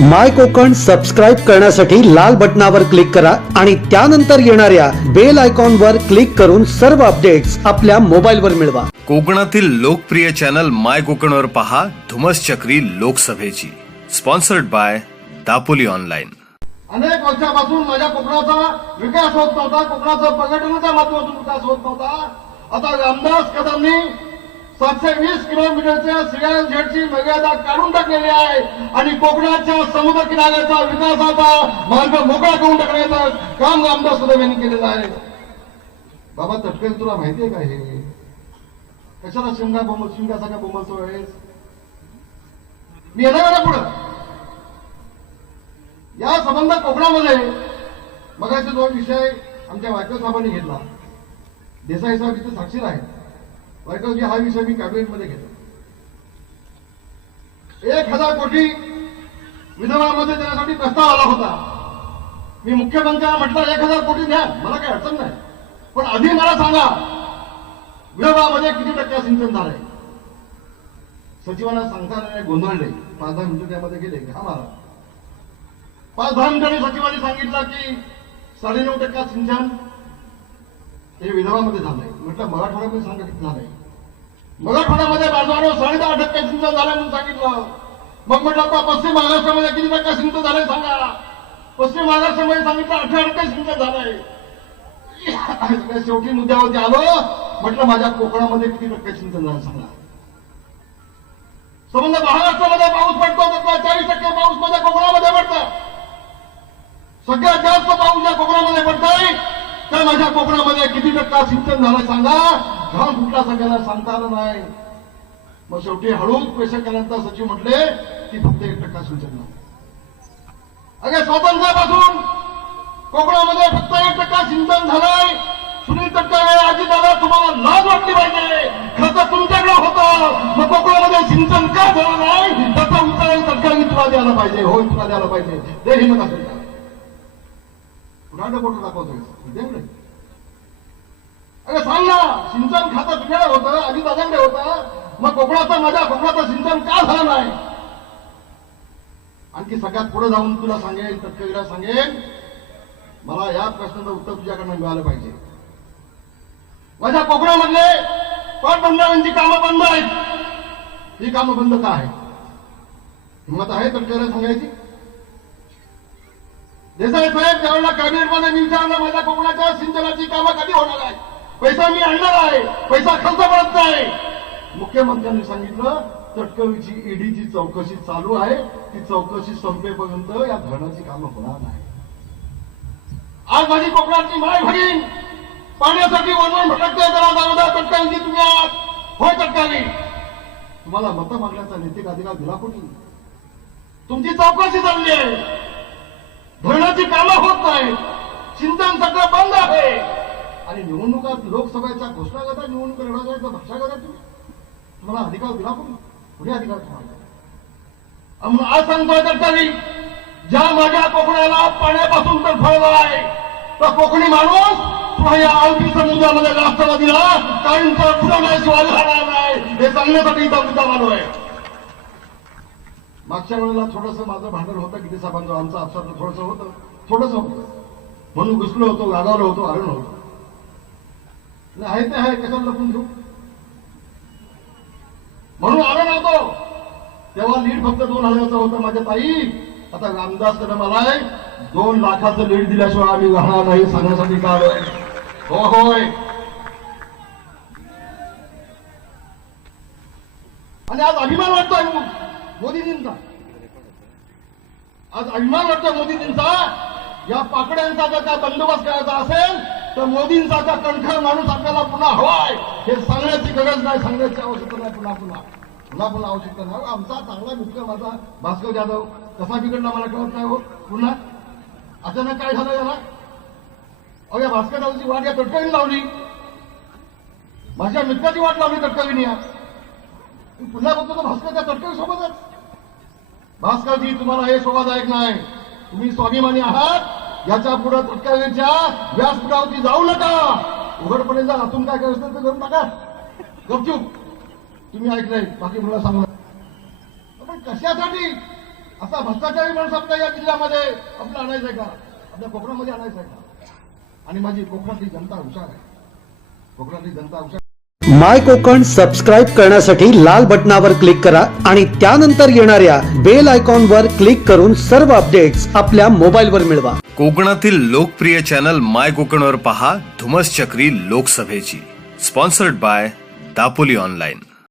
माय Konkan subscribe करण्यासाठी लाल बटनावर क्लिक करा आणि त्यानंतर येणाऱ्या बेल आयकॉनवर क्लिक करून सर्व अपडेट्स आपल्या मोबाईलवर मिळवा. कोकणातील लोकप्रिय चॅनल माय कोकणवर पहा धुमस चक्री लोकसभेची. स्पॉन्सर्ड बाय दापोली ऑनलाईन अनेक वर्षापासून माझ्या कोकणाचा विकास होत नव्हता कोकणाचा पर्यटनाच्या माध्यमातून विकास होत नव्हता. आता रामदास कदमनी सातशे वीस किलोमीटरच्या सिरियल झेडची मर्यादा काढून टाकलेली आहे. आणि कोकणाच्या समुद्र किनाऱ्याचा विकासाचा मार्ग मोकळा करून टाकण्याचं काम रामदास सुद्धा यांनी केलेलं आहे. बाबा तटकरे तुला माहितीये का हे? कशाला शिमगा बोंबल शिमग्यासारखा बोंबलतो वेळेस मी येणार ना पुढं? या संबंध कोकणामध्ये मगाचे दोन विषय आमच्या वायकर साहेबांनी घेतला. देसाई साहेब इथे साक्षीर आहेत. वायकरजी हा विषय मी कॅबिनेटमध्ये घेतो. एक हजार कोटी विदर्भामध्ये देण्यासाठी प्रस्ताव आला होता. मी मुख्यमंत्र्यांना म्हटलं एक हजार कोटी द्या. मला काही अडचण नाही. पण आधी मला सांगा विदर्भामध्ये किती टक्के सिंचन झालंय? सचिवांना सांगताना गोंधळले. पाच दहा मिनिटं त्यामध्ये गेले. हा मला पाच दहा मिनिटांनी सचिवांनी सांगितलं की साडेनऊ टक्का सिंचन हे विदर्भामध्ये झालंय म्हटलं मराठवाड्यामध्ये सांगा किती झालंय मराठवाड्यामध्ये बाजूने साडे दहा टक्के सिंचन झालं म्हणून सांगितलं. मग म्हटलं आता पश्चिम महाराष्ट्रामध्ये किती टक्के सिंचन झालंय सांगा. पश्चिम महाराष्ट्रामध्ये सांगितलं अठरा टक्के सिंचन झालंय. शेवटी मुद्द्यावरती आलो. म्हटलं माझ्या कोकणामध्ये किती टक्के सिंचन झालं सांगा. संबंध महाराष्ट्रामध्ये पाऊस पडतो तर चाळीस टक्के पाऊस माझ्या कोकणामध्ये पडतो. सगळ्यात जास्त पाऊस या कोकणामध्ये पडतोय. तर माझ्या कोकणामध्ये किती टक्का सिंचन झालं सांगा? घाम कुठला सगळ्याला सांगता आलं नाही. मग शेवटी हळूच पैसे केल्यानंतर सचिव म्हटले की फक्त एक टक्का सिंचन नाही. अगे स्वातंत्र्यापासून कोकणामध्ये फक्त एक टक्का सिंचन झालंय. सुनील तटकरे आजी दादा तुम्हाला लाज वाटली पाहिजे. खर्च तुमच्याकडे होतं. मग कोकणामध्ये सिंचन का झालं नाही? त्याचा उत्तर तटकरे तुला द्यायला पाहिजे. होय तुला द्यायला पाहिजे. ते हिंमत असेल का फोटो देवडे अरे सांग ना सिंचन खातं तुझ्याकडे होतं आधी दादांकडे होतं. मग कोकणाचा माझ्या कोकणाचं सिंचन का झालं नाही? आणखी सगळ्यात पुढे जाऊन तुला सांगेन तटकरीला सांगेन. मला या प्रश्नाचं उत्तर तुझ्याकडनं मिळालं पाहिजे. माझ्या कोकणामधले पाटबंधारांची कामं बंद आहेत. ही कामं बंद का आहेत? हिंमत आहे तटकरीला सांगायची? देसाई साहेब ज्यावेळेला कॅबिनेटमध्ये मी विचारलं माझ्या कोकणाच्या सिंचनाची कामं कधी होणार आहे पैसा मी आणणार आहे. पैसा खर्च पडत नाही. मुख्यमंत्र्यांनी सांगितलं तटकरीची ईडीची चौकशी चालू आहे. ती चौकशी संपेपर्यंत या धरणाची कामं होणार नाही. आज माझी कोकणातली माय भगिन पाण्यासाठी वनवन भटकते त्याला दामोदर तटकरीची तुम्ही आहात. होय तटकावी तुम्हाला मतं मागण्याचा नैतिक अधिकार दिला कोणी? तुमची चौकशी चालली आहे. धोरणाची कामं होत नाहीत. चिंतन सगळं बंद आहे. आणि निवडणुका लोकसभेचा घोषणा करता निवडणूक लढवायचा भाषा करता तुम्ही. तुम्हाला अधिकार दिला कोणी? कुणी अधिकार तुम्हाला? मग आज सांगतोय तरी ज्या माझ्या कोकणाला पाण्यापासून तर फळला आहे तर कोकणी माणूस तुला या अरबी समुद्रामध्ये राष्ट्रवादीला काहींचा पुढे नाही शिवाय राहणार नाही. हे सांगण्यासाठी इथं मुद्दा मानू आहे. मागच्या वेळेला थोडस माझं भांडण होतं किती साहेबांचं आमचं आपसातलं थोडस होतं. थोडस होतं. म्हणून घुसलो होतो गागावलो होतो आरण होतो. आहे ते आहे कशात लपून घेऊ? म्हणून आरण होतो तेव्हा लीड फक्त दोन हजाराचं होतं माझ्या ताई. आता रामदास कदम आलाय दोन लाखाचं लीड दिल्याशिवाय आम्ही राहणार नाही सांगण्यासाठी का आलोय हो होय. आणि आज अभिमान वाटतोय मोदीजींचा. आज अभिमान वाटतोय मोदीजींचा. या पाकड्यांचा जर का बंदोबस्त करायचा असेल तर मोदींचा का कणखर माणूस आपल्याला पुन्हा हवाय. हे सांगण्याची गरज नाही सांगण्याची आवश्यकता नाही पुन्हा पुन्हा. पुन्हा पुन्हा आवश्यकता नाही. हो, आमचा चांगला मित्र माझा भास्कर जाधव कसा बिघडला मला कळत नाही हो. पुन्हा अचानक काय झालं याला? अहो या भास्कर जाधवची वाट या तटकरीने लावली. माझ्या मित्राची वाट लावली तटकरीने या पुन्हा बघतो तो भास्करच्या तटकरी सोबतच? भास्करजी तुम्हाला हे शोभादायक नाही. तुम्ही स्वाभिमानी आहात. याच्यापुढे तटकरीच्या व्यासपीठावरती जाऊ नका. उघडपणे जा. आतून काय करायचं ते करून टाका. गपचूप. तुम्ही ऐकलंय. बाकी मला सांगू पण कशासाठी? असा भ्रष्टाचारी माणूस आपल्या या जिल्ह्यामध्ये आपलं आणायचं आहे का? आपल्या कोकणामध्ये आणायचं आहे का? आणि माझी कोकणातली जनता हुशार आहे. कोकणातली जनता हुशार माय कोकण सबस्क्राईब करण्यासाठी लाल बटनावर क्लिक करा आणि त्यानंतर येणाऱ्या बेल आयकॉनवर क्लिक करून सर्व अपडेट्स आपल्या मोबाईलवर मिळवा. कोकणातील लोकप्रिय चॅनल माय कोकणवर पहा धुमस चक्री लोकसभेची. Sponsored by Dapoli online.